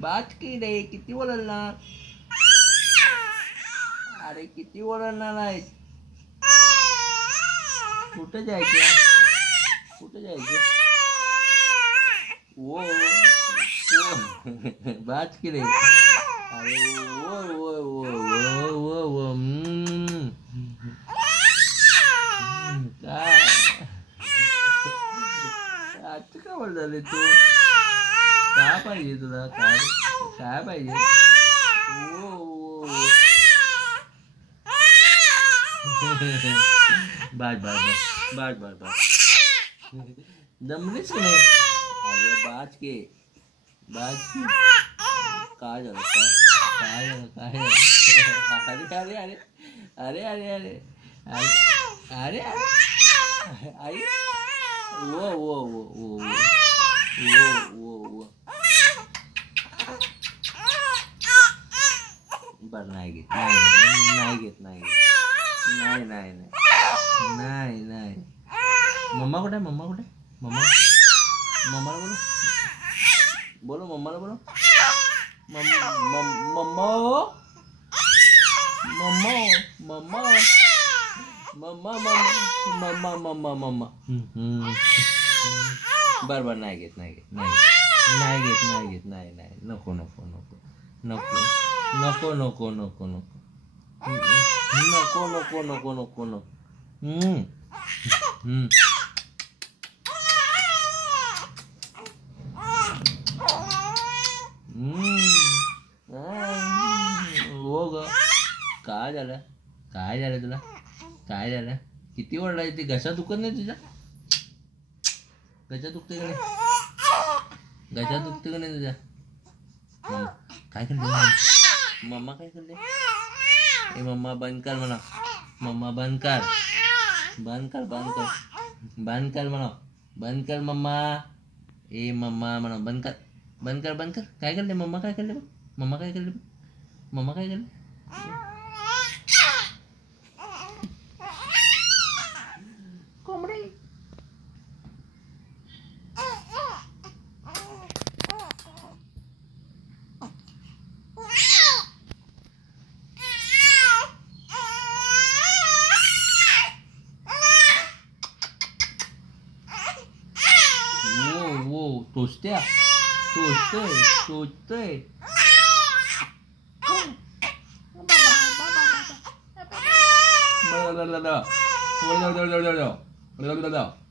बात की रे किती ओरडणार. अरे किती ओरडणार आहे. कुठे जायचं कुठे जायचं. ओ बात की रे. अरे वो वो वो वो वो वो काय आज का वर झाले तू. काय पाहिजे तुला काय काय पाहिजे. ओ बाज बाज बाज बाज बाज दमलीच की नाही. अरे बाज के काय झालं काय झालं काय झालं. अरे अरे अरे अरे अरे अरे अरे अरे आई वो वो वो वो वो वो बर नाही घेत नाही घेत नाही नाही नाही नाही नाही. मम्मा कुठे मम्मा कुठे मम्मा मम्माला बोलो मम्माला बोलो मम्मा मम्मा मम्मा मम्मा मम्मा मम्मा मम्मा. बर बर नाही घेत नाही घेत नाही घेत नाही घेत नाही नाही नको नको नको नको नको नको नको नको नको नको नको नको नको. हो ग काय झालं तुला काय झालं. किती ओरडायची ती. घसा दुखत नाही तुझ्या. घसा दुखते का नाही. घसा दुखते का नाही तुझ्या. काय करते मम्मा काय करते. ए मम्मा बंद कर म्हणा. मम्मा बंद कर बंद कर बंद कर बंद कर म्हणा. बंद कर मम्मा. ए मम्मा म्हणा बंद कर बंद कर बंद कर. काय करते मम्मा काय करते मम्मा काय करते मम्मा काय करते. कोंबडी वो टोचते टोचते.